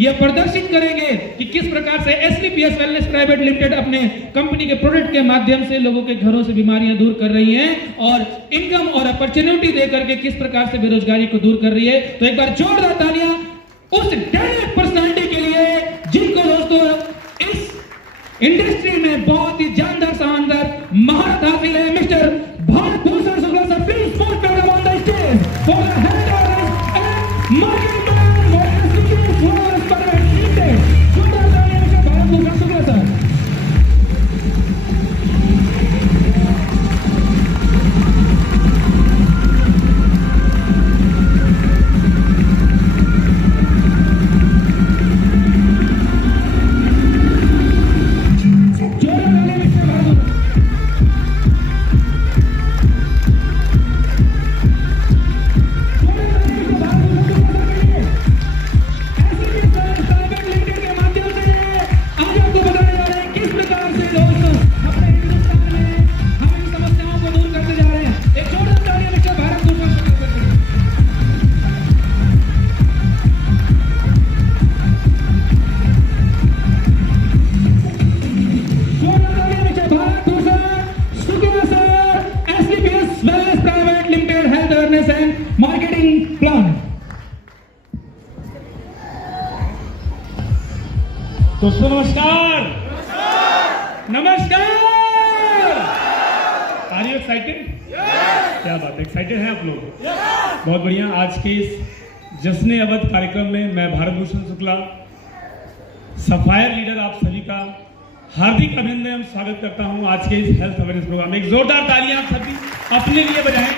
यह प्रदर्शित करेंगे कि किस प्रकार से एसलीपीएस वेलनेस प्राइवेट लिमिटेड अपने कंपनी के प्रोडक्ट के माध्यम से लोगों के घरों से बीमारियां दूर कर रही है और इनकम और अपॉर्चुनिटी देकर के किस प्रकार से बेरोजगारी को दूर कर रही है। तो एक बार जोरदार तालियां उस डायरेक्ट पर्सनालिटी के लिए जिनको दोस्तों इस इंडस्ट्री में बहुत ही जानदार शानदार महारत हासिल है। Mister Bharat Bhushan Shukla sir, please पहुंच कर on the stage for the head and marketing man versus super private limited. सुंदर तालियां mister Bharat Bhushan Shukla sir. Marketing plan. दोस्तों नमस्कार। नमस्कार। Are you excited? क्या बात है, एक्साइटेड हैं आप लोग? बहुत बढ़िया। आज के इस जश्न अवध कार्यक्रम में मैं भारत भूषण शुक्ला, सफायर लीडर, आप सभी का हार्दिक अभिनंदन एवं स्वागत करता हूं आज के इस हेल्थ अवेयरनेस प्रोग्राम में। एक जोरदार तालियां आप सभी अपने लिए बजाएं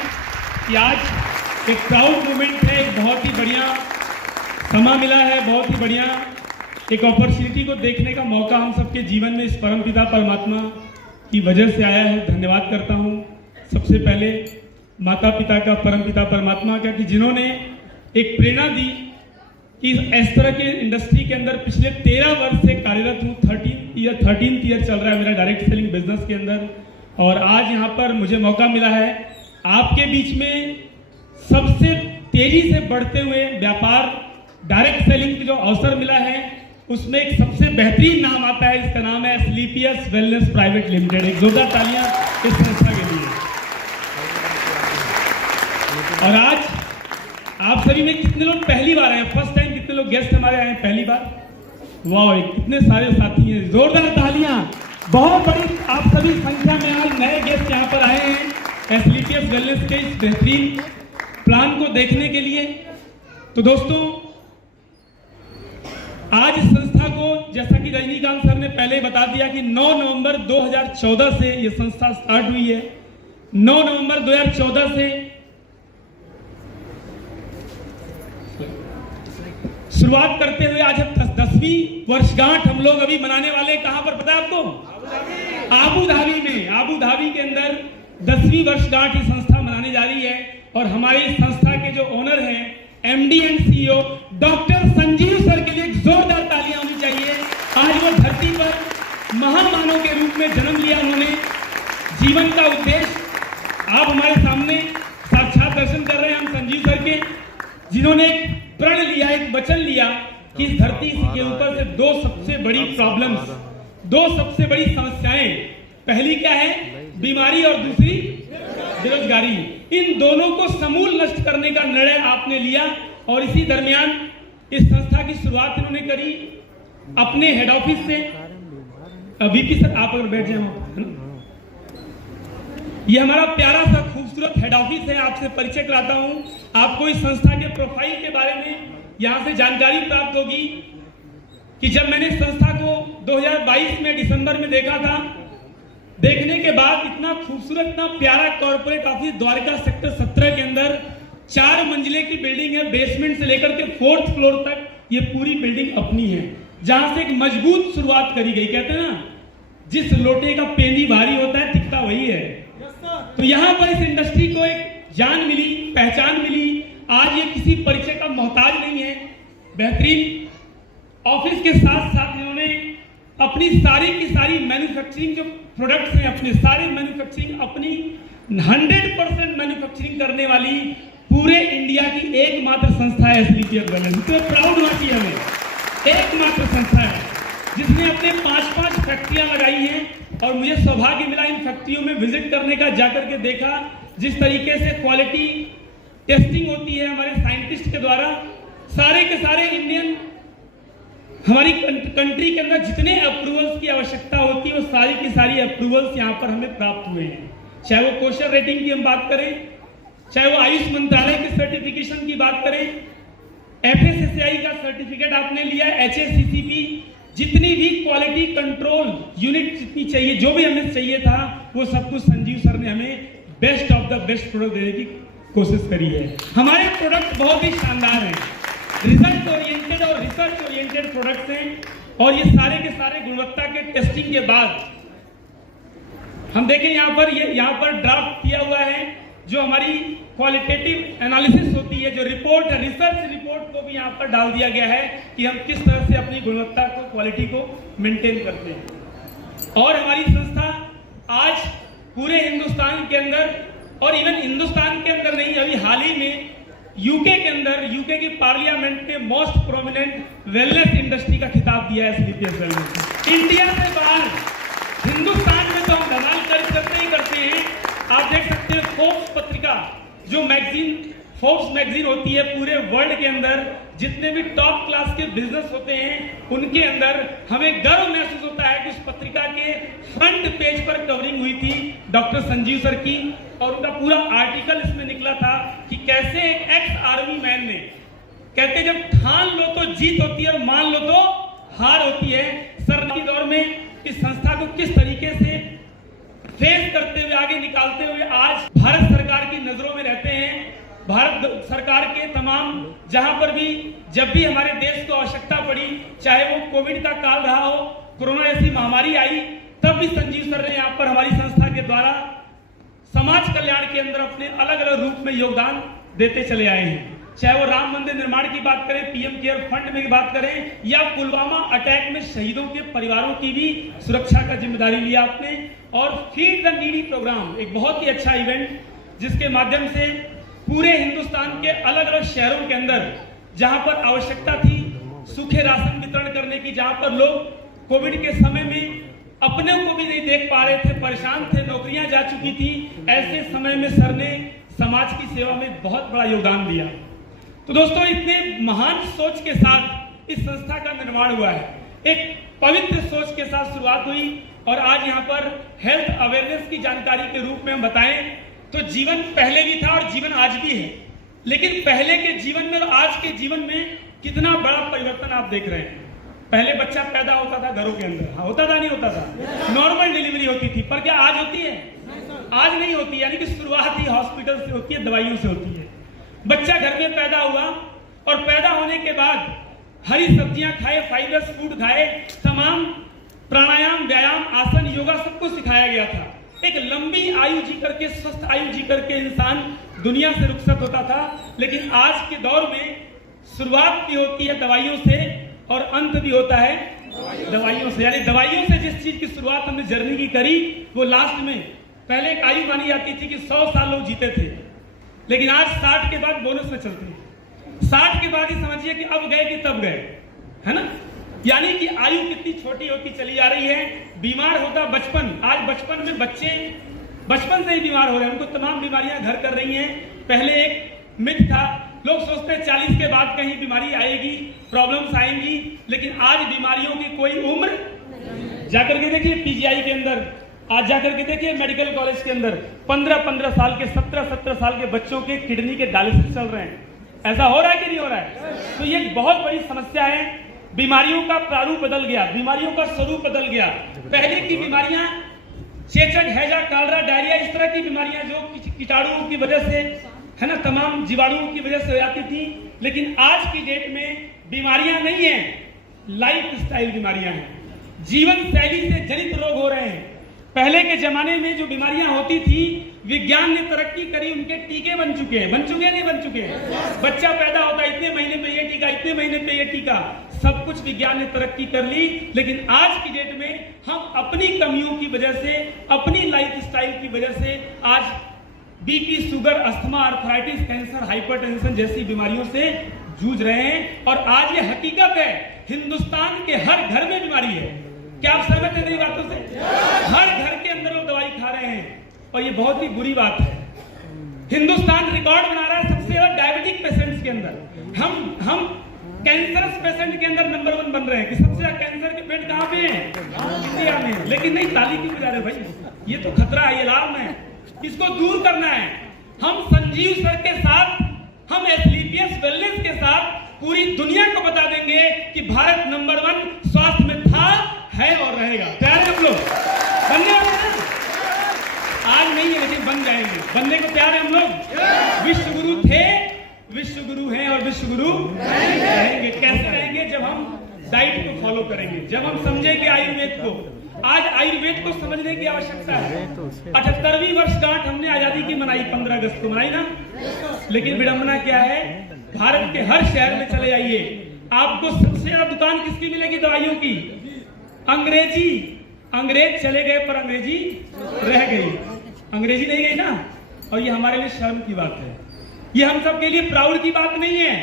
कि आज एक प्राउड मोमेंट है, एक बहुत ही बढ़िया समा मिला है, बहुत ही बढ़िया एक अपॉर्चुनिटी को देखने का मौका हम सबके जीवन में इस परमपिता परमात्मा की वजह से आया है। धन्यवाद करता हूं सबसे पहले माता पिता का, परमपिता परमात्मा का, कि जिन्होंने एक प्रेरणा दी कि इस तरह के इंडस्ट्री के अंदर पिछले 13 वर्ष से कार्यरत हूँ। 13th ईयर चल रहा है मेरा डायरेक्ट सेलिंग बिजनेस के अंदर, और आज यहाँ पर मुझे मौका मिला है आपके बीच में सबसे तेजी से बढ़ते हुए व्यापार डायरेक्ट सेलिंग की जो अवसर मिला है उसमें एक सबसे बेहतरीन नाम आता है, इसका नाम है एसलीपीएस वेलनेस प्राइवेट लिमिटेड। एक जोरदार तालियां इस संस्था के लिए। और आज आप सभी में कितने लोग पहली बार आए? First time. कितने लोग गेस्ट हमारे आए पहली बार? वाह, कितने सारे साथी हैं। जोरदार तालियां। बहुत बड़ी आप सभी संख्या में आज नए गेस्ट यहाँ पर आए हैं एसलीपीएस वेलनेस के इस बेहतरीन प्लान को देखने के लिए। तो दोस्तों आज इस संस्था को, जैसा कि रजनीकांत सर ने पहले बता दिया कि 9 नवंबर 2014 से ये संस्था स्टार्ट हुई है। 9 नवंबर 2014 से शुरुआत करते हुए आज हम 10वीं वर्षगांठ हम लोग अभी मनाने वाले। कहां पर पता है आपको? आबू धाबी में। आबू धाबी के अंदर 10वीं वर्षगांठ ये संस्था मनाने जा रही है। और हमारी संस्था के जो ओनर हैं, MD and CEO doctor Sanjeev sir के लिए एक जोरदार तालियां होनी चाहिए। आज वो धरती पर महामानव के रूप में जन्म लिया उन्होंने। जीवन का उद्देश्य आप हमारे सामने साक्षात दर्शन कर रहे हैं हम संजीव सर के, जिन्होंने एक प्रण लिया, एक वचन लिया कि इस धरती के ऊपर से 2 सबसे बड़ी प्रॉब्लम्स, 2 सबसे बड़ी समस्याएं, पहली क्या है? बीमारी, और दूसरी बेरोजगारी। इन दोनों को समूल नष्ट करने का निर्णय आपने लिया। और इसी दरमियान इस संस्था की शुरुआत इन्होंने करी अपने हेड ऑफिस से। वीपी सर आप अगर बैठ जाए, ये हमारा प्यारा सा खूबसूरत हेड ऑफिस है। आपसे परिचय कराता हूं, आपको इस संस्था के प्रोफाइल के बारे में यहां से जानकारी प्राप्त होगी कि जब मैंने संस्था को 2022 में दिसंबर में देखा था, देखने के बाद इतना खूबसूरत, इतना प्यारा कॉर्पोरेट ऑफिस द्वारका सेक्टर 17 के अंदर 4 मंजिले की बिल्डिंग है। बेसमेंट से लेकर के 4th फ्लोर तक ये पूरी बिल्डिंग अपनी है, जहां से एक मजबूत शुरुआत करी गई। कहते हैं ना, जिस लोटे का पेंदी भारी होता है टिकता वही है। तो यहाँ पर इस इंडस्ट्री को एक जान मिली, पहचान मिली। आज ये किसी परिचय का मोहताज नहीं है। बेहतरीन ऑफिस के साथ साथ इन्होंने अपनी सारी की सारी मैन्युफैक्चरिंग जो प्रोडक्ट्स हैं, अपने सारे मैन्युफैक्चरिंग अपनी 100% मैन्युफैक्चरिंग करने वाली पूरे इंडिया की एकमात्र संस्था है एसलीपीएस वेलनेस। तो प्राउड होना चाहिए हमें। एकमात्र संस्था है जिसने अपने 5-5 फैक्ट्रियां लगाई हैं। और मुझे सौभाग्य मिला इन फैक्ट्रियों में विजिट करने का, जाकर के देखा जिस तरीके से क्वालिटी टेस्टिंग होती है हमारे साइंटिस्ट के द्वारा। सारे के सारे इंडियन हमारी कंट्री के अंदर जितने अप्रूवल्स की आवश्यकता होती है वो सारी की सारी अप्रूवल्स यहाँ पर हमें प्राप्त हुए हैं। चाहे वो कोशर रेटिंग की हम बात करें, चाहे वो आयुष मंत्रालय के सर्टिफिकेशन की बात करें, FSSAI का सर्टिफिकेट आपने लिया, HACCP, जितनी भी क्वालिटी कंट्रोल यूनिट जितनी चाहिए, जो भी हमें चाहिए था, वो सब कुछ संजीव सर ने हमें best of the best product देने की कोशिश करी है। हमारे प्रोडक्ट बहुत ही शानदार हैं, रिजल्ट ओरिएंटेड और रिसर्च ओरिएंटेड प्रोडक्ट्स हैं। और ये सारे के सारे गुणवत्ता के टेस्टिंग के बाद हम देखें यहाँ पर ड्राफ्ट किया हुआ है जो हमारी क्वालिटेटिव एनालिसिस होती है, जो रिपोर्ट है, रिसर्च रिपोर्ट को भी यहाँ पर डाल दिया गया है कि हम किस तरह से अपनी गुणवत्ता को, क्वालिटी को मेंटेन करते हैं। और हमारी संस्था आज पूरे हिंदुस्तान के अंदर, और इवन हिंदुस्तान के अंदर नहीं, अभी हाल ही में यूके के अंदर, यूके की पार्लियामेंट ने मोस्ट प्रोमिनेंट वेलनेस इंडस्ट्री का खिताब दिया है SBPS वेलनेस। इंडिया से बाहर हिंदुस्तान में तो हम धमाल करते ही करते हैं। आप देख सकते हैं फोर्ब्स पत्रिका, जो मैगजीन, फोर्ब्स मैगजीन होती है, पूरे वर्ल्ड के अंदर जितने भी टॉप क्लास के बिजनेस होते हैं उनके अंदर हमें गर्व महसूस होता है कि उस पत्रिका के फ्रंट पेज पर कवरिंग हुई थी डॉक्टर संजीव सर की, और उनका पूरा आर्टिकल इसमें निकला था कि कैसे एक एक्स आर्मी मैन ने, कहते जब ठान लो तो जीत होती है और मान लो तो हार होती है। सर के दौर में इस संस्था को किस तरीके से फेस करते हुए, आगे निकालते हुए आज भारत सरकार की नजरों में रहते हैं। भारत सरकार के तमाम, जहां पर भी जब भी हमारे देश को आवश्यकता पड़ी, चाहे वो कोविड का काल रहा हो, कोरोना ऐसी महामारी आई, तब भी संजीव सर ने यहाँ पर हमारी संस्था के द्वारा समाज कल्याण के अंदर अपने अलग अलग रूप में योगदान देते चले आए हैं। चाहे वो राम मंदिर निर्माण की बात करें, PM केयर फंड में बात करें, या पुलवामा अटैक में शहीदों के परिवारों की भी सुरक्षा का जिम्मेदारी लिया आपने। और फीड द नीडी प्रोग्राम, एक बहुत ही अच्छा इवेंट जिसके माध्यम से पूरे हिंदुस्तान के अलग अलग शहरों के अंदर जहां पर आवश्यकता थी सूखे राशन वितरण करने की, जहां पर लोग कोविड के समय में अपने को भी नहीं देख पा रहे थे, परेशान थे, नौकरियां जा चुकी थी, ऐसे समय में सर ने समाज की सेवा में बहुत बड़ा योगदान दिया। तो दोस्तों, इतने महान सोच के साथ इस संस्था का निर्माण हुआ है, एक पवित्र सोच के साथ शुरुआत हुई। और आज यहाँ पर हेल्थ अवेयरनेस की जानकारी के रूप में हम बताएं तो जीवन पहले भी था और जीवन आज भी है, लेकिन पहले के जीवन में और आज के जीवन में कितना बड़ा परिवर्तन आप देख रहे हैं। पहले बच्चा पैदा होता था घरों के अंदर, हाँ होता था, नहीं होता था, नॉर्मल डिलीवरी होती थी, पर क्या आज होती है? आज नहीं होती। यानी कि शुरुआत ही हॉस्पिटल से होती है, दवाइयों से होती है। बच्चा घर में पैदा हुआ और पैदा होने के बाद हरी सब्जियां खाए, फाइबरस फूड खाए, तमाम प्राणायाम, व्यायाम, आसन, योगा सब कुछ सिखाया गया था। एक लंबी आयु जी करके, स्वस्थ आयु जी करके इंसान दुनिया से रुखसत होता था। लेकिन आज के दौर में शुरुआत भी होती है दवाइयों से और अंत भी होता है दवाइयों से। यानी दवाइयों से जिस चीज की शुरुआत हमने जर्नी की करी, वो लास्ट में, पहले एक आयु मानी जाती थी कि 100 साल लोग जीते थे, लेकिन आज 60 के बाद बोनस में चलते हैं। 60 के बाद ही समझिए कि अब गए कि तब गए, है ना। यानी कि आयु कितनी छोटी होती चली जा रही है। बीमार होता बचपन, आज बचपन में बच्चे बचपन से ही बीमार हो रहे हैं, उनको तमाम बीमारियां घर कर रही हैं। पहले एक मिथ था, लोग सोचते हैं 40 के बाद कहीं बीमारी आएगी, प्रॉब्लम्स आएंगी, लेकिन आज बीमारियों की कोई उम्र, जाकर के देखिए PGI के अंदर, आज जाकर के देखिए मेडिकल कॉलेज के अंदर 15-15 साल के, 17-17 साल के बच्चों के किडनी के डायलिसिस चल रहे हैं। ऐसा हो रहा है कि नहीं हो रहा है? तो ये बहुत बड़ी समस्या है। बीमारियों का प्रारूप बदल गया, बीमारियों का स्वरूप बदल गया। पहले की बीमारियां चेचक, हैजा, कालरा, डायरिया, इस तरह की बीमारियां जो कीटाणुओं की वजह से, है ना, तमाम जीवाणुओं की वजह से हो जाती थी। लेकिन आज की डेट में बीमारियां नहीं है, लाइफ स्टाइल बीमारियां हैं, जीवन शैली से जनित रोग हो रहे हैं। पहले के जमाने में जो बीमारियां होती थी, विज्ञान ने तरक्की करी, उनके टीके बन चुके हैं, नहीं बन चुके हैं। बच्चा पैदा होता है, इतने महीने पे ये टीका, इतने महीने पे ये टीका, सब कुछ विज्ञान ने तरक्की कर ली। लेकिन आज की डेट में हम अपनी कमियों की वजह से, अपनी लाइफ स्टाइल की वजह से आज BP, sugar, asthma, arthritis, cancer, hypertension जैसी बीमारियों से जूझ रहे हैं। और आज ये हकीकत है हिंदुस्तान के हर घर में बीमारी है। क्या आप सहमत हैं मेरी बातों से? हर घर के अंदर लोग दवाई खा रहे हैं और ये बहुत ही बुरी बात है। हिंदुस्तान रिकॉर्ड बना रहा है सबसे ज्यादा डायबिटिक पेशेंट्स के अंदर। हम कैंसरस पेशेंट के अंदर नंबर 1 बन रहे हैं कि सबसे ज्यादा कैंसर के पेशेंट कहां पे हैं? इंडिया में। लेकिन नहीं, ताली क्यों बजा रहे भाई? ये तो खतरा है, ये अलार्म है, इसको दूर करना है। हम संजीव सर के साथ, हम एसलीपीएस वेलनेस के साथ पूरी दुनिया को बता देंगे कि भारत नंबर 1 स्वास्थ्य में था, है और रहेगा। तैयार हैं हम लोग? बनने वाले हैं? आज नहीं है लेकिन बन जाएंगे। बनने को तैयार है हम लोग? विश्व गुरु थे, विश्व गुरु हैं और विश्व गुरु रहेंगे। कैसे रहेंगे? जब हम डाइट को फॉलो करेंगे, जब हम समझेंगे आयुर्वेद को। आज आयुर्वेद को समझने की आवश्यकता है। 78वीं वर्षगांठ हमने आजादी की मनाई, 15 अगस्त को मनाई ना। लेकिन विडंबना क्या है? भारत के हर शहर में चले जाइए, आपको सबसे ज्यादा दुकान किसकी मिलेगी? दवाइयों की। अंग्रेजी, अंग्रेज चले गए पर अंग्रेजी रह गई। अंग्रेजी नहीं गई ना, और ये हमारे लिए शर्म की बात है। ये हम सब के लिए प्राउड की बात नहीं है।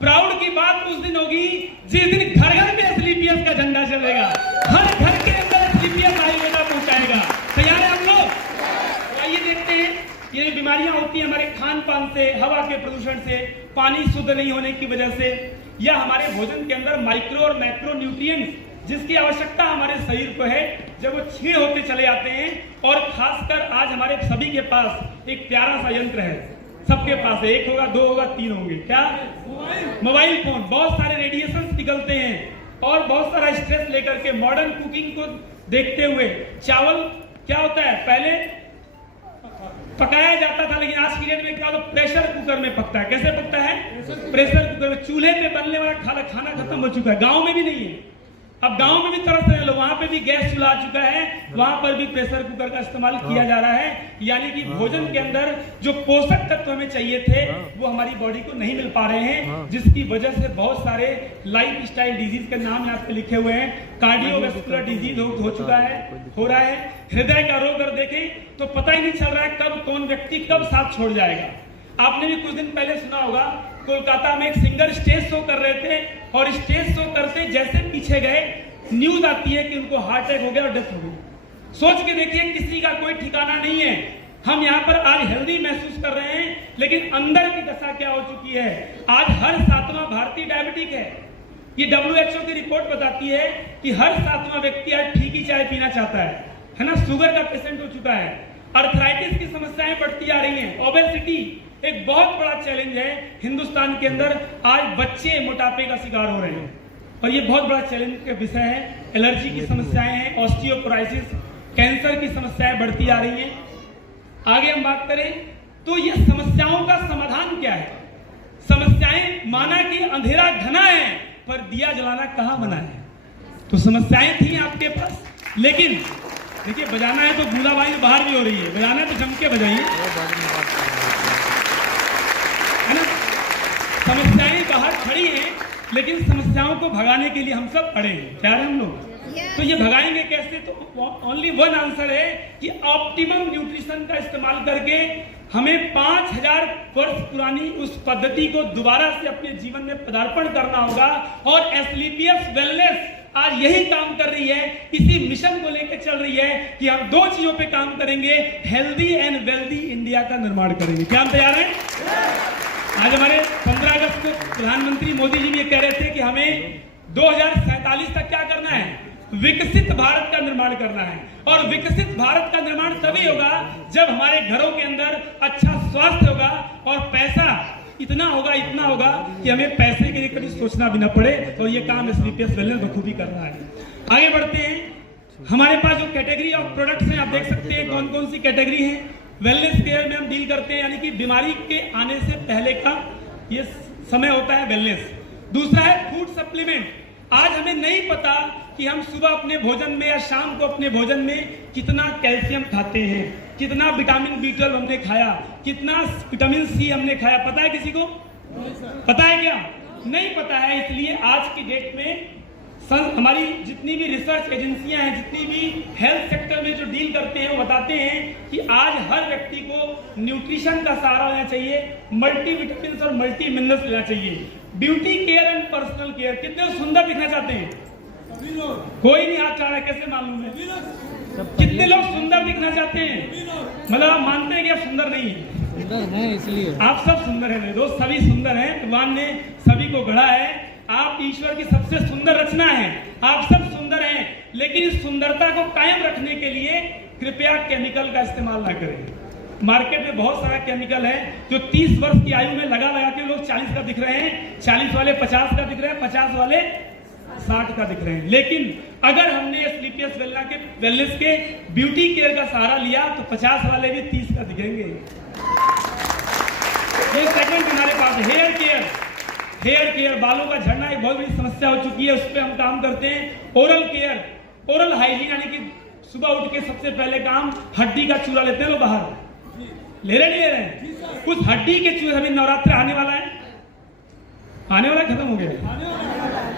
प्राउड की बात उस दिन होगी जिस दिन घर घर में एसलीपीएस का झंडा चलेगा, हर घर के अंदर एसलीपीएस आयुर्वेदा पहुंचाएगा। तैयार है हम लोग? तो आइए देखते हैं, ये बीमारियां होती हैं हमारे खान पान से, हवा के प्रदूषण से, पानी शुद्ध नहीं होने की वजह से, या हमारे भोजन के अंदर माइक्रो और मैक्रो न्यूट्रिएंट्स जिसकी आवश्यकता हमारे शरीर को है, जब वो छीण होते चले जाते हैं। और खासकर आज हमारे सभी के पास एक प्यारा सा यंत्र है, सबके पास है, 1 होगा, 2 होगा, 3 होंगे। क्या? Mobile phone. बहुत सारे रेडिएशन निकलते हैं और बहुत सारा स्ट्रेस लेकर के मॉडर्न कुकिंग को देखते हुए चावल क्या होता है, पहले पकाया जाता था, लेकिन आज की डेट में क्या होता है? प्रेशर कुकर में पकता है। कैसे पकता है? प्रेशर कुकर में। चूल्हे पे बनने वाला खाना खत्म हो चुका है, गांव में भी नहीं है। अब गांव में भी तरस रहे लोग, वहां पे भी गैस चूल्हा आ चुका है, वहां पर भी प्रेशर कुकर का इस्तेमाल किया जा रहा है। यानी कि भोजन के अंदर जो पोषक तत्व हमें चाहिए थे वो हमारी बॉडी को नहीं मिल पा रहे हैं, जिसकी वजह से बहुत सारे लाइफ स्टाइल डिजीज के नाम यहाँ पे लिखे हुए हैं। कार्डियोवैस्कुलर डिजीज हो चुका है, हो रहा है। हृदय का रोग अगर देखें तो पता ही नहीं चल रहा है कब कौन व्यक्ति कब साथ छोड़ जाएगा। आपने भी कुछ दिन पहले सुना होगा, कोलकाता में एक सिंगर स्टेज शो कर रहे थे और स्टेज शो करते जैसे पीछे गए, न्यूज आती है कि उनको हार्ट अटैक हो गया और डेथ हो गई। सोच के देखिए, किसी का कोई ठिकाना नहीं है। हम यहाँ पर आज हेल्दी महसूस कर रहे हैं, लेकिन अंदर की दशा क्या हो चुकी है? आज हर 7वां भारतीय डायबिटिक है। ये WHO की रिपोर्ट बताती है कि हर 7वां व्यक्ति आज फीकी चाय पीना चाहता है ना। शुगर का पेशेंट हो चुका है, अर्थराइटिस की समस्याएं बढ़ती जा रही हैं, ओबेसिटी एक बहुत बड़ा चैलेंज है हिंदुस्तान के अंदर। आज बच्चे मोटापे का शिकार हो रहे हैं और ये बहुत बड़ा चैलेंज का विषय है। एलर्जी की समस्याएं हैं, ऑस्टियोपोरोसिस, कैंसर की समस्याएं बढ़ती जा रही हैं। आगे हम बात करें तो ये समस्याओं का समाधान क्या है? समस्याएं माना कि अंधेरा घना है पर दिया जलाना कहां मना है। तो समस्याएं थी आपके पास, लेकिन देखिए बजाना है तो बूंदाबांदी बाहर भी हो रही है, बजाना है तो जम के बजाइए, है ना। समस्याएं बाहर खड़ी हैं, लेकिन समस्याओं को भगाने के लिए हम सब खड़े हैं। तैयार हैं हम लोग? तो ये भगाएंगे कैसे? तो ओनली वन आंसर है कि ऑप्टिमम न्यूट्रिशन का इस्तेमाल करके हमें 5000 वर्ष पुरानी उस पद्धति को दोबारा से अपने जीवन में पदार्पण करना होगा। और एसलीपीएस वेलनेस आज यही काम कर रही है, इसी मिशन को लेकर चल रही है कि हम 2 चीजों पे काम करेंगे, हेल्दी एंड वेल्दी इंडिया का निर्माण करेंगे। क्या हम तैयार हैं? आज हमारे 15 अगस्त को प्रधानमंत्री मोदी जी भी ये कह रहे थे कि हमें 2047 तक क्या करना है? विकसित भारत का निर्माण करना है। और विकसित भारत का निर्माण तभी होगा जब हमारे घरों के अंदर अच्छा स्वास्थ्य होगा और पैसा इतना होगा कि हमें पैसे के लिए कभी सोचना भी ना पड़े। और ये काम एसलीपीएस वेलनेस बखूबी कर रहा है। आगे बढ़ते हैं। हमारे पास जो कैटेगरी ऑफ प्रोडक्ट्स हैं, आप देख सकते हैं कौन कौन सी कैटेगरी है। वेलनेस केयर में हम डील करते हैं, यानी कि बीमारी के आने से पहले का ये समय होता है वेलनेस। दूसरा है फूड सप्लीमेंट। आज हमें नहीं पता कि हम सुबह अपने भोजन में या शाम को अपने भोजन में कितना कैल्शियम खाते हैं, कितना विटामिन B12 हमने खाया, कितना विटामिन C हमने खाया। पता है किसी को? पता है क्या? नहीं पता है। इसलिए आज की डेट में हमारी जितनी भी रिसर्च एजेंसियां हैं, जितनी भी हेल्थ सेक्टर में जो डील करते हैं, वो बताते हैं कि आज हर व्यक्ति को न्यूट्रिशन का सहारा लेना चाहिए, मल्टी विटामिन और मल्टी मिनरल्स लेना चाहिए। Beauty care and personal care, कितने सुंदर दिखना चाहते हैं? कोई नहीं हाथ उठा रहा है, कैसे मालूम है? कितने लोग सुंदर दिखना चाहते हैं? मतलब आप मानते हैं कि आप सुंदर नहीं है? सुंदर है इसलिए आप सब सुंदर हैं मेरे दोस्त, सभी सुंदर हैं। भगवान ने सभी को गढ़ा है, आप ईश्वर की सबसे सुंदर रचना है, आप सब सुंदर हैं। लेकिन इस सुंदरता को कायम रखने के लिए कृपया केमिकल का इस्तेमाल ना करें। मार्केट में बहुत सारा केमिकल है जो 30 वर्ष की आयु में लगा के लोग 40 का दिख रहे हैं, 40 वाले 50 का दिख रहे हैं, 50 वाले 60 का दिख रहे हैं। लेकिन अगर हमने स्लीपियस वेलनेस के ब्यूटी केयर का सहारा लिया तो 50 वाले भी 30 का दिखेंगे। ये सेगमेंट हमारे पास है। हेयर केयर, बालों का झड़ना एक बहुत बड़ी समस्या हो चुकी है, उस पर हम काम करते हैं। ओरल केयर, ओरल हाइजीन, यानी कि सुबह उठ के सबसे पहले काम हड्डी का चूरा लेते हैं लोग बाहर, ले रहे नहीं ले रहे? उस हड्डी के चूरे, अभी नवरात्र आने वाला है, खत्म हो गया,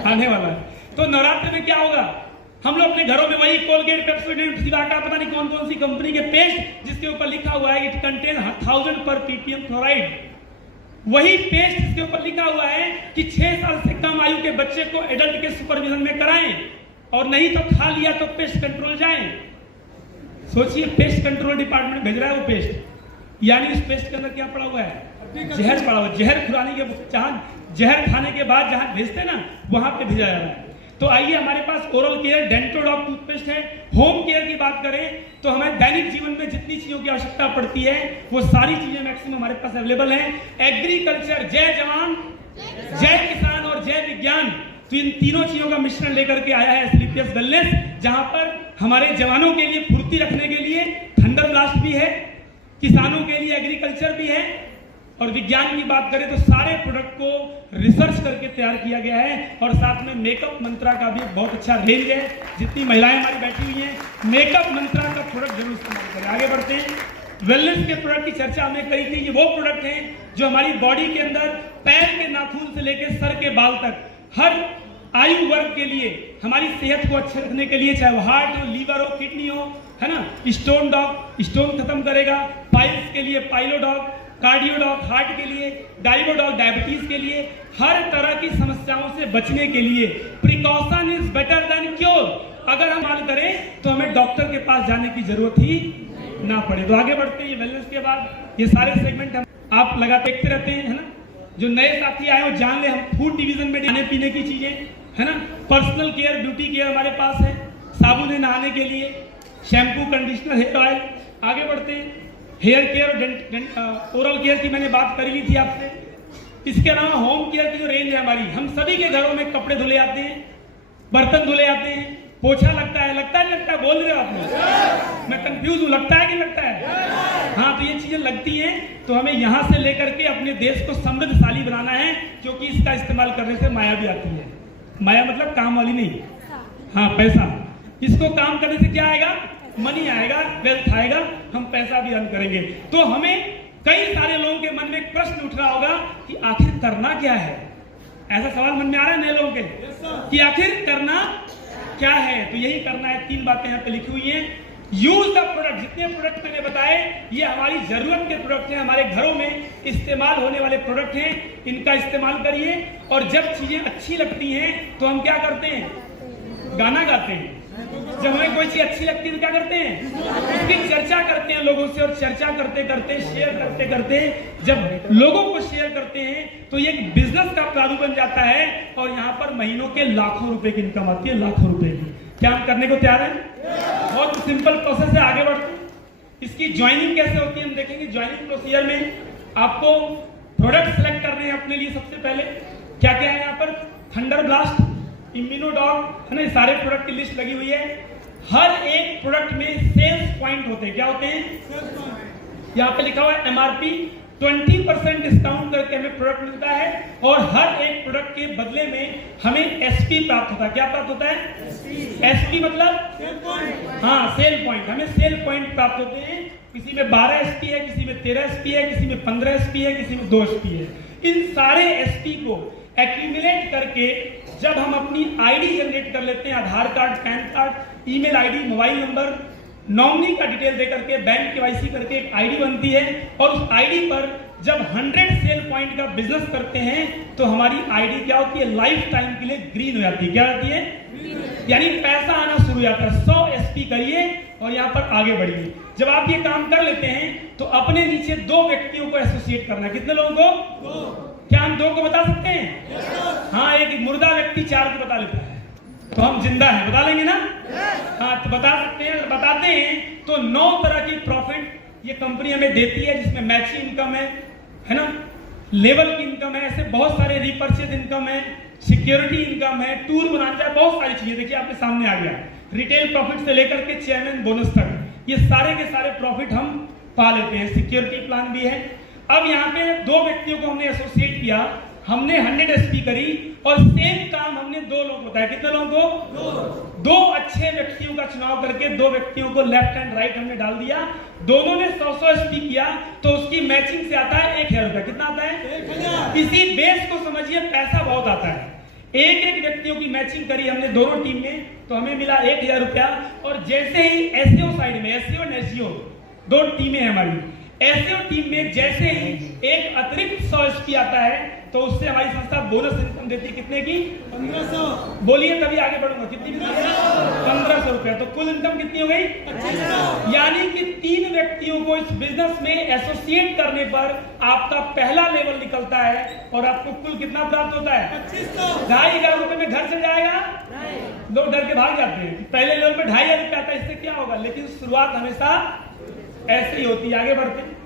आने वाला है। तो नवरात्र में क्या होगा? हम लोग अपने घरों में वही कोलगेट, पेप्सोडेंट, सिवाका, पता नहीं कौन कौन सी कंपनी के पेस्ट जिसके ऊपर लिखा हुआ है इट कंटेन 1000 पर ppm फ्लोराइड, वही पेस्ट जिसके ऊपर लिखा हुआ है कि 6 साल से कम आयु के बच्चे को एडल्ट के सुपरविजन में कराएं, और नहीं तो खा लिया तो पेस्ट कंट्रोल जाए। सोचिए, पेस्ट कंट्रोल डिपार्टमेंट भेज रहा है वो पेस्ट, यानी उस पेस्ट के अंदर क्या पड़ा हुआ है? जहर पड़ा हुआ है। जहर खुरानी के, जहां जहर खाने के बाद जहां भेजते ना, वहां पे भेजा जा रहा है। तो आइए, हमारे पास ओरल केयर, डेंटोडॉग टूथपेस्ट है। होम केयर की बात करें तो हमें दैनिक जीवन में जितनी चीजों की आवश्यकता पड़ती है वो सारी चीजें मैक्सिमम हमारे पास अवेलेबल है। एग्रीकल्चर, जय जवान, जय किसान और जय विज्ञान, तो इन तीनों चीजों का मिश्रण लेकर के आया है स्लीपियस वेलनेस, जहां पर हमारे जवानों के लिए फुर्ती रखने के लिए थंडर ब्लास्ट भी है, किसानों के लिए एग्रीकल्चर भी है, और विज्ञान की बात करें तो सारे प्रोडक्ट को रिसर्च करके तैयार किया गया है। और साथ में मेकअप मंत्रा का भी बहुत अच्छा रेंज है। जितनी महिलाएं हमारी बैठी हुई हैं, मेकअप मंत्रा का प्रोडक्ट जरूर इस्तेमाल करें। आगे बढ़ते हैं। वेलनेस के प्रोडक्ट की चर्चा हमने करी थी। ये वो प्रोडक्ट हैं जो हमारी बॉडी के अंदर पैर के नाखून से लेकर सर के बाल तक हर आयु वर्ग के लिए हमारी सेहत को अच्छे रखने के लिए, चाहे वो हार्ट हो, लीवर हो, किडनी हो, है ना, स्टोन डॉग स्टोन खत्म करेगा, पाइल्स के लिए pilo dog, cardio dog heart के लिए, डायबो डॉग डायबिटीज के लिए, हर तरह की समस्याओं से बचने के लिए। Precaution is better than cure. अगर हम बात करें तो हमें डॉक्टर के पास जाने की जरूरत ही ना पड़े। तो आगे बढ़ते हैं। वेलनेस के बाद ये सारे सेगमेंट हम आप लगाते देखते रहते हैं, है ना। जो नए साथी आए हो जान ले, हम फूड डिवीजन में खाने पीने की चीजें, है ना, पर्सनल केयर, ब्यूटी केयर हमारे पास है, साबुन है नहाने के लिए, शैम्पू, कंडीशनर, हेयर ऑयल। आगे बढ़ते हैं। हेयर केयर, ओरल केयर की मैंने बात करी ली थी आपसे। इसके अलावा होम केयर की जो रेंज है हमारी, हम सभी के घरों में कपड़े धुले जाते हैं, बर्तन धुले जाते हैं, पोछा लगता है, नहीं लगता है? बोल रहे हो आपने? मैं कंफ्यूज हूँ, लगता है कि लगता है? हाँ, तो ये चीजें लगती हैं। तो हमें यहाँ से लेकर के अपने देश को समृद्धशाली बनाना है, क्योंकि इसका इस्तेमाल करने से माया भी आती है। माया मतलब काम वाली नहीं, हाँ, पैसा। इसको काम करने से क्या आएगा? मनी आएगा, वेल्थ आएगा, हम पैसा भी अर्न करेंगे। तो हमें कई सारे लोगों के मन में प्रश्न उठ रहा होगा कि आखिर करना क्या है। ऐसा सवाल मन में आ रहा है नए लोगों के कि आखिर करना क्या है। तो यही करना है। 3 बातें यहाँ पे लिखी हुई हैं। Use the product. जितने प्रोडक्ट मैंने बताए ये हमारी जरूरत के प्रोडक्ट हैं, हमारे घरों में इस्तेमाल होने वाले प्रोडक्ट हैं। इनका इस्तेमाल करिए। और जब चीजें अच्छी लगती हैं तो हम क्या करते हैं? गाना गाते हैं। जब हमें कोई चीज अच्छी लगती है तो क्या करते हैं? उसकी चर्चा करते हैं लोगों से, और चर्चा करते करते, शेयर करते करते, जब लोगों को शेयर करते हैं तो ये एक बिजनेस का प्रारूप बन जाता है, और यहाँ पर महीनों के लाखों रुपए की इनकम आती है, लाखों रुपए की। क्या हम करने को तैयार हैं? बहुत सिंपल प्रोसेस है। आगे बढ़ते हैं। इसकी ज्वाइनिंग कैसे होती है हम देखेंगे। ज्वाइनिंग प्रोसीजर में आपको प्रोडक्ट सेलेक्ट करने हैं अपने लिए। सबसे पहले क्या क्या है यहाँ पर? थंडर ब्लास्ट, इम्यूनोडॉग, है ना, सारे प्रोडक्ट की लिस्ट लगी हुई है। हर एक प्रोडक्ट में सेल्स पॉइंट होते हैं। क्या होते हैं? यहाँ पे लिखा हुआ है MRP, 20% डिस्काउंट करके हमें प्रोडक्ट मिलता है, और हर एक प्रोडक्ट के बदले में हमें SP प्राप्त होता है। क्या प्राप्त होता है? SP मतलब हाँ, सेल पॉइंट। हमें सेल पॉइंट प्राप्त होते हैं। किसी में 12 SP है, किसी में 13 SP है, किसी में 15 SP है, किसी में 2 SP है। इन सारे SP को एक्यूमुलेट करके जब हम अपनी आईडी जनरेट कर लेते हैं, Aadhaar card, PAN card, email ID, mobile number, nominee का डिटेल दे करके बैंक केवाईसी करके एक आईडी बनती है, और उस आईडी पर जब 100 सेल पॉइंट का बिजनेस करते हैं तो हमारी आईडी क्या होती है, लाइफ टाइम के लिए ग्रीन हो जाती है। क्या होती है? यानी पैसा आना शुरू हो जाता है। 100 एसपी करिए और यहाँ पर आगे बढ़िए। जब आप ये काम कर लेते हैं तो अपने नीचे 2 व्यक्तियों को एसोसिएट करना है। कितने लोगों को? क्या हम 2 को बता सकते हैं? हाँ, एक मुर्दा व्यक्ति 4 को बता लेता है, तो हम जिंदा हैं, बता लेंगे ना? हाँ, तो बता सकते हैं। बताते हैं तो 9 तरह की प्रॉफिट ये कंपनी हमें देती है, जिसमें मैचिंग इनकम है ना, लेवल की इनकम है, ऐसे बहुत सारे रिपर्चेज इनकम है, सिक्योरिटी इनकम है, टूर बनाना है, बहुत सारी चीजें देखिए आपके सामने आ गया। रिटेल प्रॉफिट से लेकर के चेयरमैन बोनस तक ये सारे के सारे प्रॉफिट हम पा लेते हैं। सिक्योरिटी प्लान भी है। अब यहाँ पे 2 व्यक्तियों को हमने एसोसिएट किया, हमने 100 एसपी करी और सेम काम हमने 2 लोग बताया। कितने लोगों को? 2 अच्छे व्यक्तियों का चुनाव करके 2 व्यक्तियों को लेफ्ट एंड राइट हमने डाल दिया। दोनों ने 100 एसपी किया तो उसकी मैचिंग से आता है 1000 रुपया। कितना आता है? इसी बेस को समझिए, पैसा बहुत आता है। एक व्यक्तियों की मैचिंग करी हमने दोनों टीम में, तो हमें मिला 1000 रुपया। और जैसे ही एसईओ साइड में, एसईओ और एसईओ 2 टीमें हैं हमारी, एसईओ टीम में जैसे ही एक अतिरिक्त 100 एसपी आता है तो उससे हमारी संस्था बोनस इनकम देती है। कितने की? 1500। बोलिए तभी आगे बढ़ूंगा। कितनी? 1500 रुपया। तो कुल इनकम कितनी हो गई? 2500। यानी कि 3 व्यक्तियों को इस बिजनेस में एसोसिएट करने पर आपका पहला लेवल निकलता है और आपको कुल कितना प्राप्त होता है? 2500। 2500 रुपए में घर चल जाएगा? लोग डर के भाग जाते हैं। पहले लेवल पे 2500 रुपया आता है, इससे क्या होगा? लेकिन शुरुआत हमेशा ऐसे ही होती है, आगे बढ़ते हैं।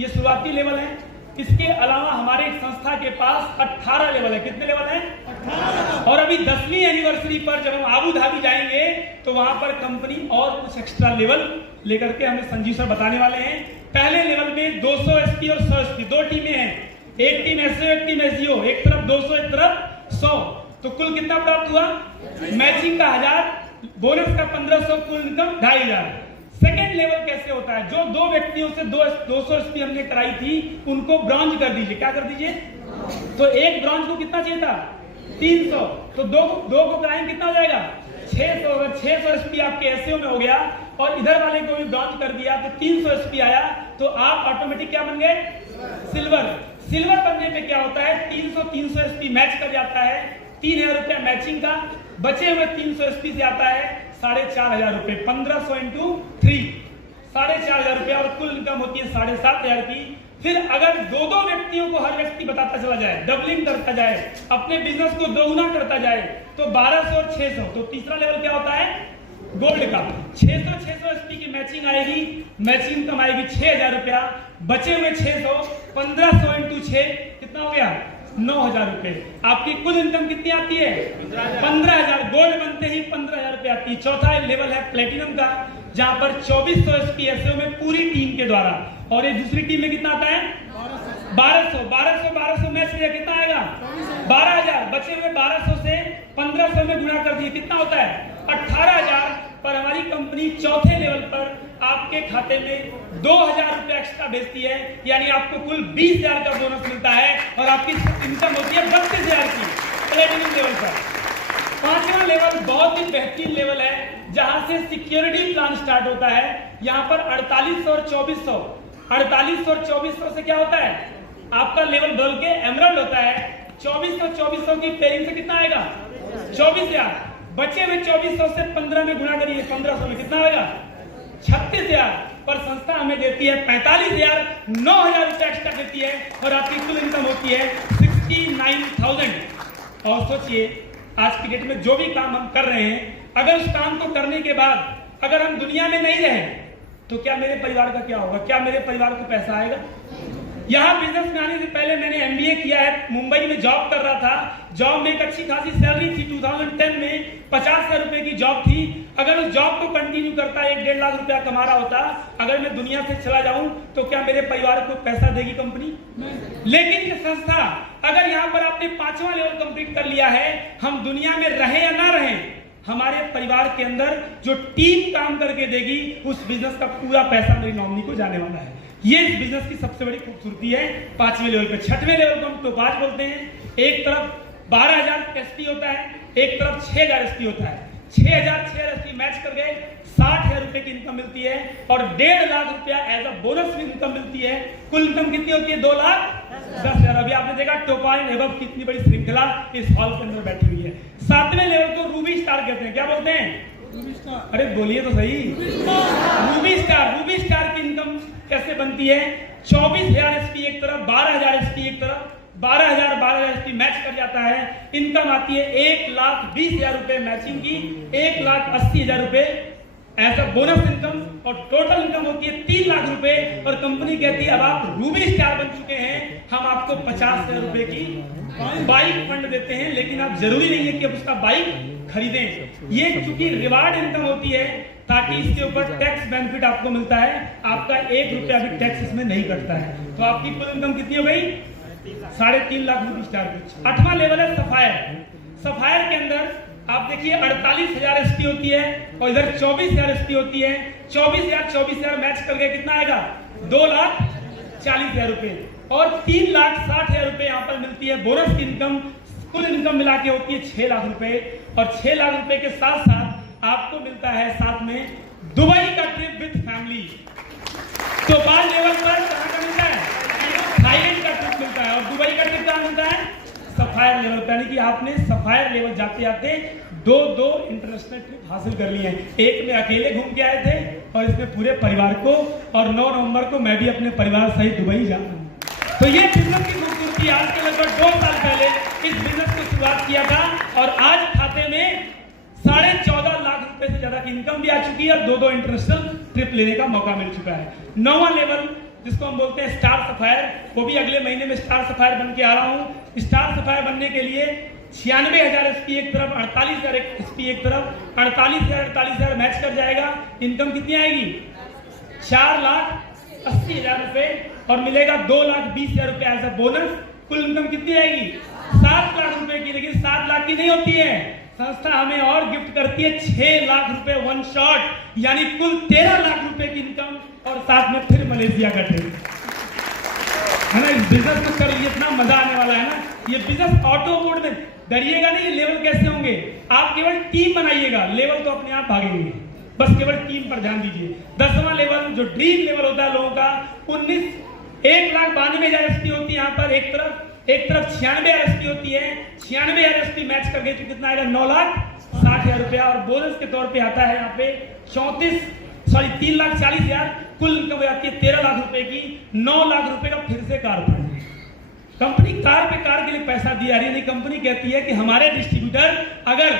ये शुरुआती लेवल है। इसके अलावा हमारे संस्था के पास 18 लेवल है। कितने लेवल है? 18। और अभी 10वीं एनिवर्सरी पर जब हम आबू धाबी जाएंगे तो वहां पर कंपनी और कुछ एक्स्ट्रा लेवल लेकर के हमें संजीव सर बताने वाले हैं। पहले लेवल में 200 एसपी और 100 एसपी 2 टीमें हैं। एक टीम एसओ, एक टीम एसईओ, एक तरफ 200, एक तरफ 100। तो कुल कितना प्राप्त हुआ? मैचिंग का 1000, बोनस का 1500, कुल इनकम 2500। सेकेंड लेवल कैसे होता है? जो 2 व्यक्तियों से 200 एसपी हमने कराई थी उनको ब्रॉन्ज कर दीजिए। क्या कर दीजिए? तो एक ब्रॉन्ज को कितना चाहिए था? 300। तो दो को कराएंगे कितना हो जाएगा? 600। अगर 600 एसपी आपके एसईओ में हो गया और इधर वाले को भी ब्रॉन्ज कर दिया तो 300 एसपी आया, तो आप ऑटोमेटिक क्या बन गए? सिल्वर। सिल्वर बनने पे क्या होता है? 300 एसपी मैच कर जाता है। 3000 रुपया मैचिंग का, बचे हुए 300 एसपी से आता है 4500 रुपए। 1500 इंटू 3 4500 रुपया, और कुल इनकम होती है 7500 की। फिर अगर 2 व्यक्तियों को हर व्यक्ति बताता चला जाए, डबलिंग करता जाए, अपने बिजनेस को दोगुना करता जाए, तो 1200 और 600। तो तीसरा लेवल क्या होता है? गोल्ड का। 600 एसपी की मैचिंग आएगी, मैचिंग इनकम आएगी 6000 रुपया। बचे हुए 600, 1500 इंटू 6 कितना हो गया? 9000 रुपए। आपकी कुल इनकम कितनी आती है? 15000। गोल्ड बनते ही 15000 रुपए आती है। चौथा लेवल है प्लेटिनम का, जहां पर 2400 एसपी एसओ में पूरी टीम के द्वारा, और ये दूसरी टीम में कितना आता है? 1200 मैच किया, कितना आएगा? 12000। बचे हुए 1200 से 1500 में गुणा कर दिए, कितना होता है? 18000 पर हमारी कंपनी चौथे लेवल पर आपके खाते में 2000 रुपए एक्स्ट्रा भेजती है। यानी आपको कुल 20000 का बोनस मिलता है और आपकी इनकम होती है 32000 की प्लेटिनम लेवल पर। 5वां लेवल बहुत ही बेहतरीन लेवल है, जहां से सिक्योरिटी प्लान स्टार्ट होता है। यहाँ पर 4800 और 2400, 4800 और 2400 से क्या होता है? आपका लेवल बदल के एमराल्ड होता है। 2400 की पेयरिंग से कितना आएगा? 24000। बचे हुए 2400 से 15 में गुणा करिए, 1500 में कितना आएगा? 36000। पर संस्था हमें देती है 45000, 9000 रुपए एक्स्ट्रा देती है और आपकी कुल इनकम होती है 69000। और सोचिए आज की डेट में जो भी काम हम कर रहे हैं, अगर उस काम को करने के बाद अगर हम दुनिया में नहीं रहे तो क्या मेरे परिवार का क्या होगा? क्या मेरे परिवार को पैसा आएगा? यहाँ बिजनेस में आने से पहले मैंने एमबीए किया है, मुंबई में जॉब कर रहा था। जॉब में एक अच्छी खासी सैलरी थी। 2010 में 50,000 रुपए की जॉब थी। अगर उस जॉब को कंटिन्यू करता 1-1.5 लाख रुपया कमा रहा होता, अगर मैं दुनिया से चला जाऊं तो क्या मेरे परिवार को पैसा देगी कंपनी? लेकिन ये संस्था, अगर यहाँ पर आपने 5वां लेवल कंप्लीट कर लिया है, हम दुनिया में रहे या ना रहे, हमारे परिवार के अंदर जो टीम काम करके देगी उस बिजनेस का पूरा पैसा मेरी नॉमिनी को जाने वाला है। ये इस बिजनेस की सबसे बड़ी खूबसूरती है 5वें लेवल पे। 6वें लेवल को हम तो 5 बोलते हैं। एक तरफ 12000 एसपी होता है, एक तरफ 6000 एसपी होता है। 6000 एसपी मैच कर गए, 60,000 रुपए की इनकम मिलती है और 1.5 लाख रुपया एज अ बोनस भी इनकम मिलती है। कुल इनकम कितनी होती है? 2,10,000। अभी आपने देखा टोपाइन एबव कितनी बड़ी श्रृंखला इस हॉल के अंदर बैठी हुई है। 7वें लेवल को रूबी स्टार कहते हैं। क्या बोलते हैं? अरे बोलिए तो सही। Ruby star. रूबी स्टार की इनकम कैसे बनती है? 24,000 एसपी एक तरफ, 12,000 एसपी एक तरफ, 12,000 एसपी मैच कर जाता है। इनकम आती है 1,20,000 रुपए मैचिंग की, 1,80,000 रुपए एज अ बोनस इनकम और टोटल इनकम होती है 3 लाख रुपए। और कंपनी कहती है अब आप रूबी स्टार बन चुके हैं, हम आपको 50,000 रुपए की बाइक फंड देते हैं, लेकिन आप जरूरी नहीं है कि आप उसका बाइक खरीदें। ये चूंकि रिवार्ड इनकम होती है ताकि इसके ऊपर टैक्स बेनिफिट आपको मिलता है, आपका 1 रुपया भी टैक्स इसमें नहीं कटता है। तो आपकी कुल इनकम कितनी हो गई? 3.5 लाख रूबी स्टार की। 8वां लेवल है सफायर। सफायर के अंदर आप देखिए 48,000 एसपी होती है और इधर 24,000 एसपी होती है। 24,000 मैच करके कितना आएगा? 2,40,000 रुपए और 3,60,000 रुपए यहाँ पर मिलती है बोनस की इनकम। कुल इनकम मिला के होती है 6 लाख रुपए और 6 लाख रुपए के साथ साथ आपको मिलता है साथ में दुबई का ट्रिप विद फैमिली। तो बाद लेवल पर कहाँ का मिलता है? थाईलैंड का ट्रिप मिलता है और दुबई का ट्रिप कहाँ मिलता है? Sapphire level. यानी कि आपने सफायर लेवल जाते जाते दो इंटरनेशनल ट्रिप हासिल कर लिए हैं। एक में अकेले घूम के आए थे और इसमें पूरे परिवार को, और 9 नवंबर को मैं भी अपने परिवार सहित दुबई जा रहा हूँ। तो ये बिजनेस की खूबसूरती। आज के लगभग 2 साल पहले इस बिजनेस को शुरुआत किया था और आज खाते में 14.5 लाख रुपए से ज्यादा की इनकम भी आ चुकी है और 2 इंटरनेशनल ट्रिप लेने का मौका मिल चुका है। 9वां लेवल जिसको हम बोलते हैं स्टार सफायर, वो भी अगले महीने में स्टार सफायर बन के आ रहा हूँ। स्टार सफायर बनने के लिए 96,000 एसपी एक तरफ, 48,000 एसपी एक तरफ, 48,000 मैच कर जाएगा। इनकम कितनी आएगी? 4,80,000 रुपए और मिलेगा 2,20,000 रुपए एज अ बोनस। कुल इनकम कितनी आएगी? 7 लाख रुपए की। लेकिन 7 लाख की नहीं होती है, संस्था हमें और गिफ्ट करती है 6 लाख रुपए वन शॉट, यानी कुल 13 लाख रुपए की इनकम और साथ में फिर मलेशिया का ट्रिप है ना। इस बिजनेस को कर इतना मजा आने वाला है ना। ये बिजनेस ऑटो मोड में, डरिएगा नहीं। लेवल कैसे होंगे? आप केवल टीम बनाइएगा, लेवल तो अपने आप भागेंगे। बस केवल टीम पर ध्यान दीजिए। 10वां लेवल जो ड्रीम लेवल होता है लोगों का, 1,92,000 एसपी होती है यहाँ पर एक तरफ 96,000 एसपी होती है। 96,000 एसपी मैच करके तो कितना आएगा? 9,60,000 रुपया और बोनस के तौर पे आता है यहाँ पे 3,40,000। कुल इनकम हो जाती है 13 लाख रुपए की। 9 लाख रुपए का फिर से कार फंड। कंपनी कार के लिए पैसा दिया रही नहीं। कंपनी कहती है कि हमारे डिस्ट्रीब्यूटर अगर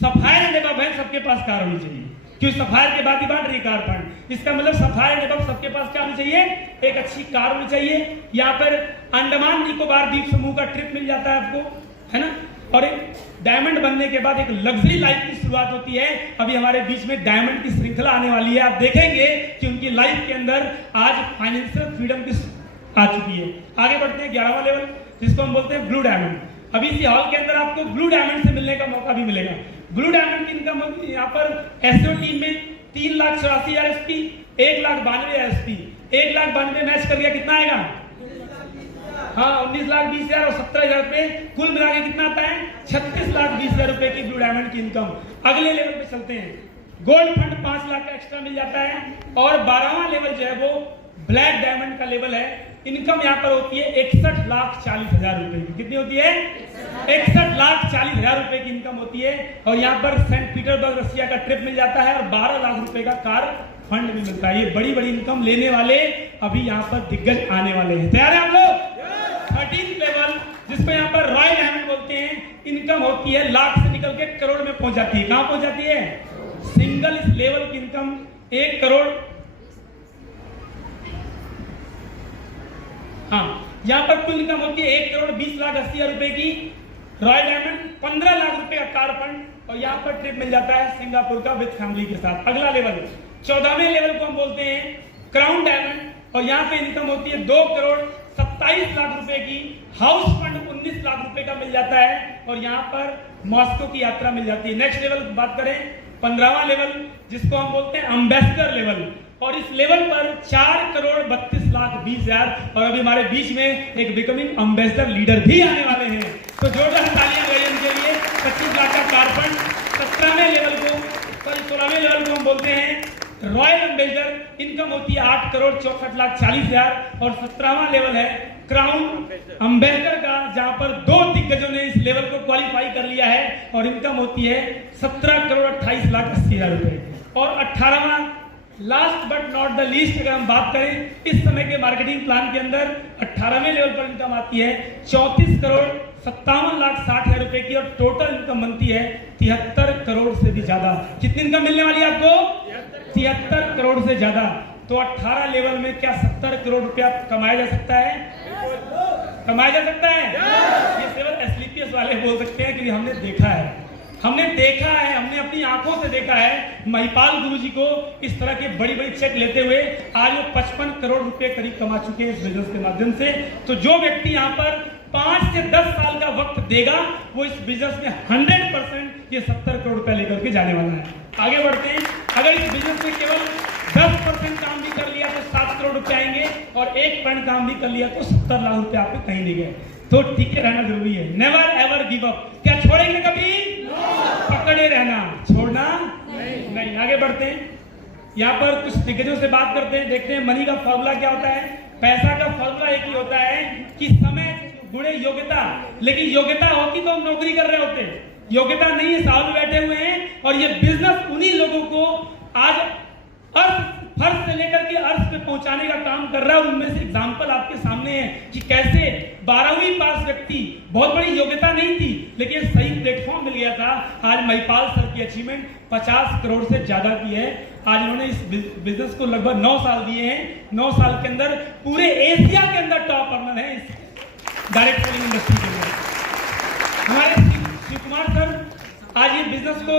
सफायर एंड है, सबके पास कार होनी चाहिए, क्योंकि सफायर के बाद ही बांट रही कार फंड। इसका मतलब सफायर एंड सबके पास क्या होनी चाहिए? एक अच्छी कार होनी चाहिए। यहाँ पर अंडमान निकोबार द्वीप समूह का ट्रिप मिल जाता है आपको, है ना। और एक डायमंड बनने के बाद एक लग्जरी लाइफ की शुरुआत होती है। अभी हमारे बीच में डायमंड की श्रृंखला आने वाली है। आप देखेंगे कि उनकी लाइफ के अंदर आज फाइनेंशियल फ्रीडम की आ चुकी है। आगे बढ़ते हैं 11वां लेवल जिसको हम बोलते हैं ब्लू डायमंड। अभी इसी हॉल के अंदर आपको ब्लू डायमंड से मिलने का मौका भी मिलेगा। ब्लू डायमंड की इनकम यहाँ पर एसओ टीम में 3,84,000 एसपी, 1,92,000 एसपी, 1,92,000 मैच कर गया, कितना आएगा? हाँ 19,20,000 और 17,000 रुपए कुल मिला के कितना आता है? 36,20,000 रुपए की ब्लू डायमंड की इनकम। अगले लेवल पे चलते हैं। गोल्ड फंड 5 लाख का एक्स्ट्रा मिल जाता है और 12वां लेवल जो है वो ब्लैक डायमंड का लेवल है। इनकम यहाँ पर होती है 61,40,000 रुपए की। कितनी होती है? 61,40,000 रुपए की इनकम होती है और यहाँ पर सेंट पीटर्सबर्ग रशिया का ट्रिप मिल जाता है और 12 लाख रुपए का कार फंड भी मिलता है। ये बड़ी बड़ी इनकम लेने वाले अभी यहाँ पर दिग्गज आने वाले हैं। तैयार है हम लोग? 13th लेवल जिसको यहाँ पर रॉयल डायमंड बोलते हैं, इनकम होती है लाख से निकल के करोड़ में पहुंच जाती है। कहां पहुंच जाती है? सिंगल इस लेवल की इनकम 1 करोड़। हाँ यहाँ पर कुल इनकम होती है 1,20,80,000 रुपए की। रॉयल डायमंड 15 लाख रुपए का कार फंड और यहाँ पर ट्रिप मिल जाता है सिंगापुर का विद फैमिली के साथ। अगला लेवल 14वें लेवल को हम बोलते हैं क्राउन डायमंड और यहाँ पे इनकम होती है 2,27,00,000 रुपए की। हाउस फंड 19 लाख रुपए का मिल जाता है और यहाँ पर मॉस्को की यात्रा मिल जाती है। नेक्स्ट लेवल की बात करें 15वां लेवल जिसको हम बोलते हैं एम्बेसडर लेवल और इस लेवल पर 4,32,20,000 और अभी हमारे बीच में एक बिकमिंग एम्बेसडर लीडर भी आने वाले हैं। तो जोरदार तालियां गई इनके लिए। 25 लाख का कार फंड। 17वें लेवल को 16वें लेवल को हम बोलते हैं रॉयल एम्बेसडर। इनकम होती है 8 करोड़ 64,40,000। और 17वां लेवल है क्राउन एम्बेसडर का, जहां पर 2 दिग्गजों ने इस लेवल को क्वालिफाई कर लिया है और इनकम होती है 17 करोड़ 28,80,000 रुपए। और 18वां last but not the least, अगर हम बात करें इस समय के मार्केटिंग प्लान के अंदर 18वें लेवल पर इनकम आती है 34 करोड़ 57,60,000 रुपए की। और टोटल इनकम बनती है 73 करोड़ से भी ज्यादा। कितनी इनकम मिलने वाली है आपको? 73 करोड़ से ज्यादा। तो 18 लेवल में क्या 70 करोड़ रुपया कमाया जा सकता है? कमाया जा सकता है। ये केवल एसलीपीएस वाले बोल सकते हैं, क्योंकि हमने देखा है, हमने अपनी आंखों से देखा है महिपाल गुरुजी को इस तरह के बड़ी बड़ी चेक लेते हुए। आज वो 55 करोड़ रुपए करीब कमा चुके हैं इस बिजनेस के माध्यम से। तो जो व्यक्ति यहाँ पर 5 से 10 साल का वक्त देगा, वो इस बिजनेस में 100% ये 70 करोड़ रुपया लेकर के जाने वाला है। आगे बढ़ते हैं। अगर इस बिजनेस में केवल 10% काम भी कर लिया तो 7 करोड़ रुपए आएंगे, और 1% काम भी कर लिया तो 70 लाख रुपए आपके कहीं नहीं गए। तो टिके रहना जरूरी है। Never ever give up. क्या छोड़ेंगे कभी? पकड़े रहना, छोड़ना नहीं। आगे बढ़ते हैं। यहाँ पर कुछ दिग्गजों से बात करते हैं, देखते हैं मनी का फॉर्मूला क्या होता है। पैसा का फॉर्मूला एक ही होता है कि समय गुणे योग्यता। लेकिन योग्यता होती तो हम नौकरी कर रहे होते, योग्यता नहीं है, साहब बैठे हुए हैं। और ये बिजनेस उन्हीं लोगों को आज फर्श से लेकर के अर्श पे पहुंचाने का काम कर रहा है। उनमें से एग्जांपल आपके सामने है कि कैसे 12वीं पास व्यक्ति, बहुत बड़ी योग्यता नहीं थी लेकिन सही प्लेटफॉर्म मिल गया था। आज महिपाल सर की अचीवमेंट 50 करोड़ से ज्यादा की है। आज इन्होंने इस बिजनेस को लगभग 9 साल दिए हैं। 9 साल के अंदर पूरे एशिया के अंदर टॉप अर्नर है इस डायरेक्ट सेलिंग इंडस्ट्री के अंदर। हमारे शिव कुमार सर आज ये बिजनेस को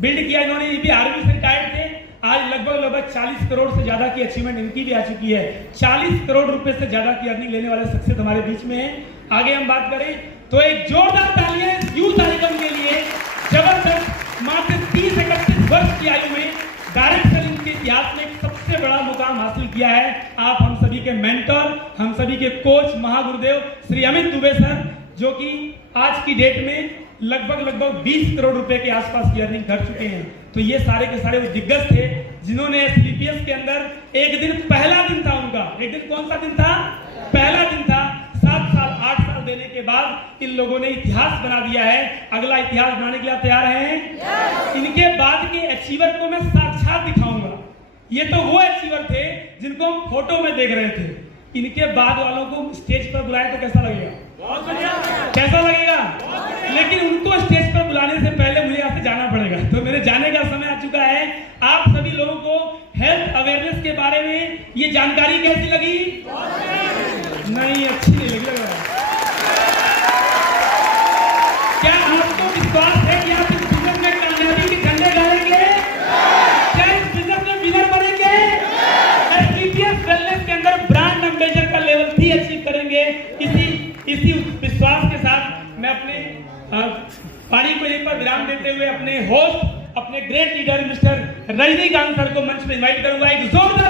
बिल्ड किया इन्होंने, ये भी आर्मी से रिटायर्ड थे। आज लगभग 40 करोड़ से ज्यादा की अचीवमेंट इनकी भी आ चुकी है। 40 करोड़ रुपए से ज्यादा की अर्निंग लेने वाले सक्सेस हमारे बीच में है। आगे हम बात करें तो एक जोरदार तालियां यूथ आइकन के लिए। जबरदस्त, मात्र 30-31 वर्ष की आयु में डायरेक्ट सेलिंग के इतिहास में सबसे बड़ा मुकाम हासिल किया है। आप हम सभी के मेंटर, हम सभी के कोच महागुरुदेव श्री अमित दुबे सर, जो कि आज की डेट में लगभग 20 करोड़ रुपए के आसपास की अर्निंग कर चुके हैं। तो ये सारे के सारे वो दिग्गज थे जिन्होंने एसलीपीएस के अंदर एक दिन, पहला दिन था उनका। एक दिन कौन सा दिन था? पहला दिन था। 7 साल 8 साल देने के बाद इन लोगों ने इतिहास बना दिया है। अगला इतिहास बनाने के लिए तैयार हैं? इनके बाद के अचीवर को मैं साक्षात दिखाऊंगा। ये तो वो अचीवर थे जिनको हम फोटो में देख रहे थे। इनके बाद वालों को स्टेज पर बुलाए तो कैसा लगेगा? बहुत बढ़िया। कैसा लगेगा? लेकिन उनको स्टेज पर बुलाने से पहले मुझे यहाँ से जाना पड़ेगा। तो मेरे जाने का समय आ चुका है। आप सभी लोगों को हेल्थ अवेयरनेस के बारे में ये जानकारी कैसी लगी? नहीं, अच्छी नहीं लगी। लग रहा है क्या आपको विश्वास है कि आप इस बिजनेस में कामयाबी के झंडे गाड़ेंगे? क्या इस बिजनेस में विनर बनेंगे? एसलीपीएस वेलनेस के अंदर ब्रांड एम्बेसडर का लेवल 3 अचीव करेंगे। इसी विश्वास के साथ मैं अपने पारी को यहीं पर विराम देते हुए अपने होस्ट, अपने great leader mister Rajinikanth sir को मंच पर इनवाइट करूंगा। एक जोरदार